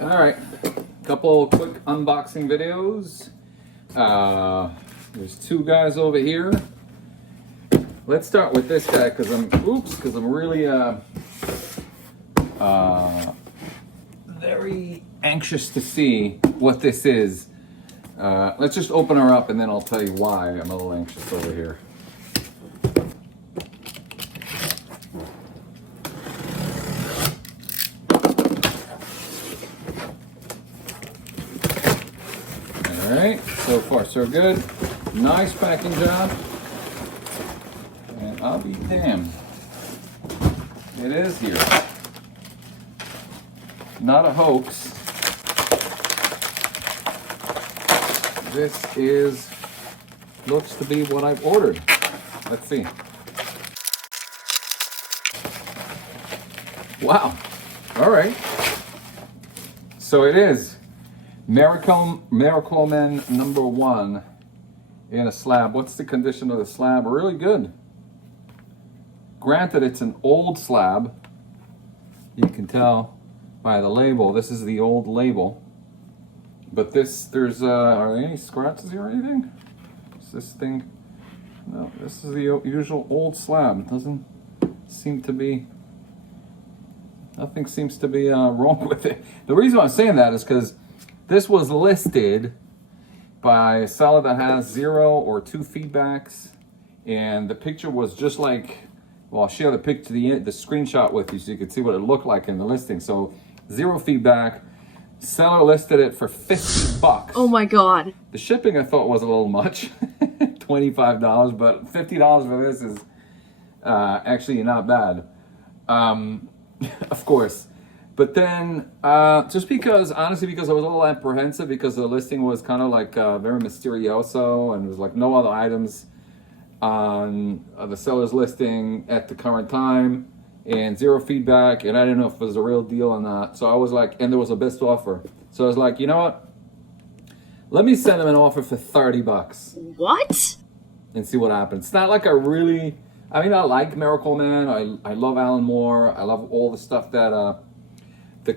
All right, couple quick unboxing videos. There's two guys over here. Let's start with this guy because I'm really very anxious to see what this is. Let's just open her up and then I'll tell you why I'm a little anxious over here. All right, so far so good. Nice packing job. And I'll be damned. It is here. Not a hoax. This looks to be what I've ordered. Let's see. Wow. All right. So it is Miracle Man #1 in a slab. What's the condition of the slab? Really good. Granted, it's an old slab. You can tell by the label. This is the old label. But there's are there any scratches here or anything? Is this thing? No, this is the usual old slab. It doesn't seem to be, nothing seems to be wrong with it. The reason I'm saying that is because this was listed by a seller that has 0 or 2 feedbacks, and the picture was just like, well, I'll share the picture, the screenshot with you so you can see what it looked like in the listing. So 0 feedback. Seller listed it for $50. Oh my God. The shipping I thought was a little much, $25, but $50 for this is actually not bad. Of course. But then, just because, honestly, because I was a little apprehensive because the listing was kind of like very mysterioso and there was like no other items on the seller's listing at the current time. And 0 feedback, and I didn't know if it was a real deal or not. So I was like, and there was a best offer. So I was like, you know what? Let me send him an offer for $30. What? And see what happens. It's not like I like Miracle Man. I love Alan Moore. I love all the stuff that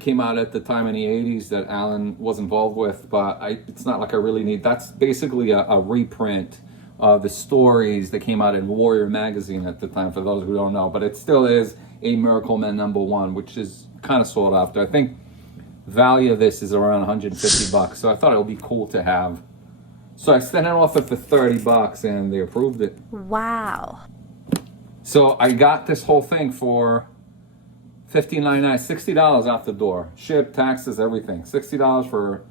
came out at the time in the 80s that Alan was involved with. But it's not like I really need. That's basically a reprint of the stories that came out in Warrior magazine at the time, for those who don't know. But it still is a Miracle Man #1, which is kind of sought after. I think value of this is around $150, so I thought it would be cool to have. So I sent it off for $30 and they approved it. Wow. So I got this whole thing for $15.99, $60 out the door. Ship, taxes, everything. $60 for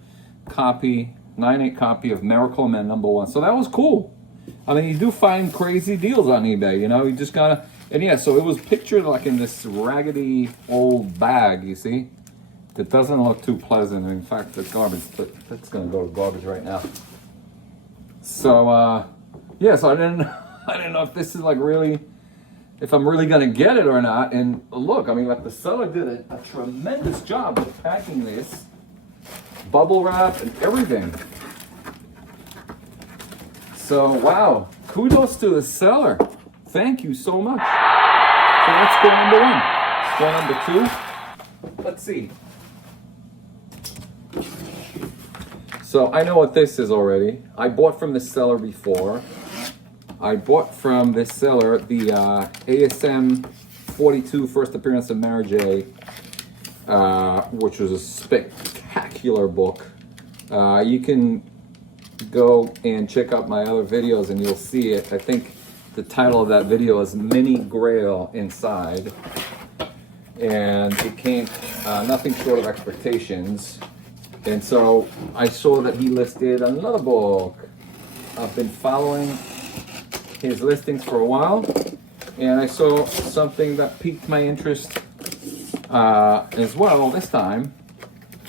a copy, 9/8 copy of Miracle Man #1. So that was cool. I mean, you do find crazy deals on eBay, you know, you just gotta, and yeah, so it was pictured like in this raggedy old bag, you see? That doesn't look too pleasant. In fact, the garbage, that's gonna go to garbage right now. So, yeah, so I didn't know if this is like really, if I'm really gonna get it or not. And look, I mean, like the seller did a tremendous job of packing this, bubble wrap and everything. So, wow, kudos to the seller. Thank you so much. So that's score #1. Score #2, let's see. So I know what this is already. I bought from the seller before. I bought from this seller the ASM 42 First Appearance of Mary J, which was a spectacular book. You can go and check out my other videos and you'll see it. I think the title of that video is Mini Grail Inside. And it came nothing short of expectations. And so I saw that he listed another book. I've been following his listings for a while, and I saw something that piqued my interest as well this time,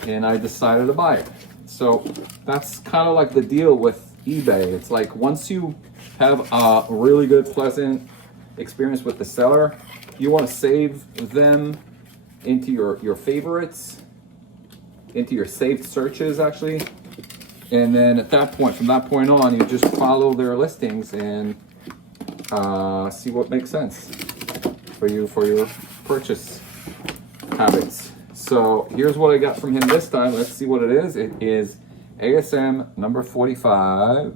and I decided to buy it. So that's kind of like the deal with eBay. It's like once you have a really good, pleasant experience with the seller, you want to save them into your favorites, into your saved searches actually. And then at that point, from that point on, you just follow their listings and see what makes sense for you for your purchase habits. So here's what I got from him this time. Let's see what it is. It is ASM number 45.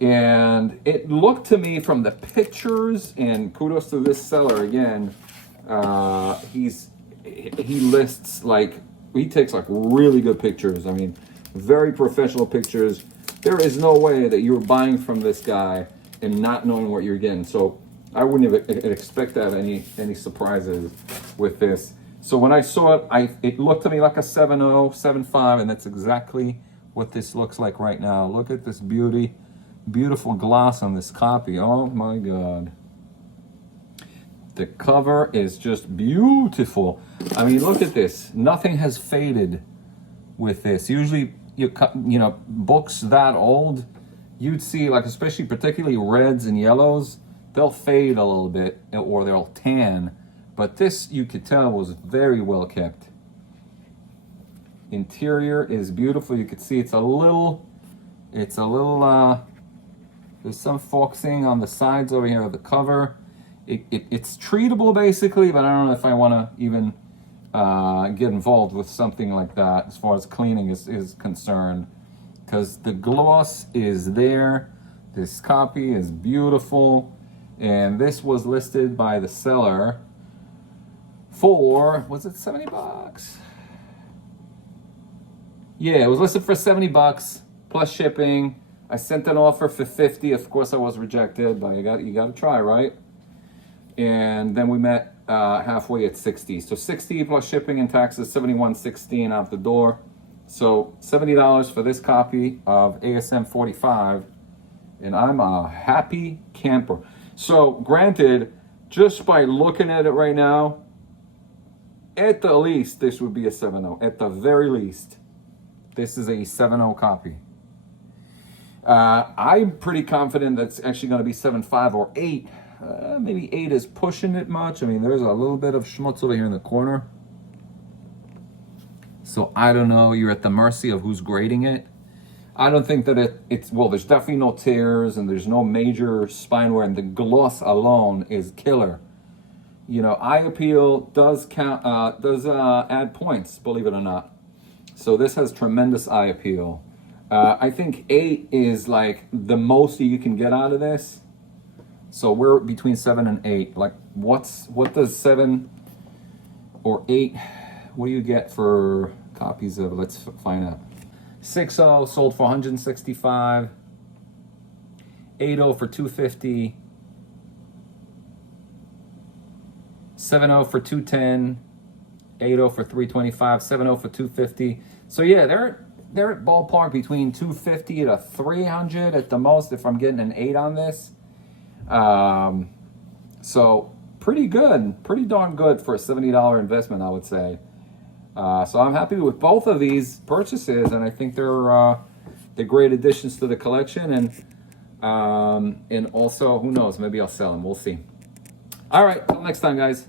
And it looked to me from the pictures, and kudos to this seller again, he lists like, he takes like really good pictures. I mean, very professional pictures. There is no way that you're buying from this guy and not knowing what you're getting. So I wouldn't expect to have any surprises with this. So when I saw it, it looked to me like a 7.0, 7.5, and that's exactly what this looks like right now. Look at this beauty. Beautiful gloss on this copy. Oh my God. The cover is just beautiful. I mean, look at this. Nothing has faded with this. Usually, you know, books that old, you'd see, like, especially particularly reds and yellows, they'll fade a little bit or they'll tan. But this, you could tell, was very well kept. Interior is beautiful. You could see it's a little, there's some foxing on the sides over here of the cover. It's treatable basically, but I don't know if I want to even get involved with something like that as far as cleaning is concerned, because the gloss is there. This copy is beautiful, and this was listed by the seller for, was it 70 bucks? Yeah, it was listed for 70 bucks plus shipping. I sent an offer for 50. Of course, I was rejected, but you got to try, right? And then we met halfway at 60. So 60 plus shipping and taxes, 71.16 out the door. So $70 for this copy of ASM 45, and I'm a happy camper. So granted, just by looking at it right now, at the least, this would be a 7.0. At the very least, this is a 7.0 copy. I'm pretty confident that's actually going to be 7.5 or 8. Maybe 8 is pushing it much. I mean, there's a little bit of schmutz over here in the corner. So I don't know. You're at the mercy of who's grading it. I don't think that it's, well, there's definitely no tears and there's no major spine wear, and the gloss alone is killer. You know, eye appeal does count, add points, believe it or not. So this has tremendous eye appeal. I think 8 is like the most you can get out of this. So we're between 7 and 8. Like, what does 7 or 8? What do you get for copies of? Let's find out. 6.0 sold for 165. 8.0 for 250. 7.0 for 210. 8.0 for 325. 7.0 for 250. So yeah, they're at ballpark between 250 to 300 at the most if I'm getting an 8 on this. So pretty good, pretty darn good for a $70 investment, I would say. So I'm happy with both of these purchases, and I think they're great additions to the collection. And also, who knows, maybe I'll sell them. We'll see. All right, till next time, guys.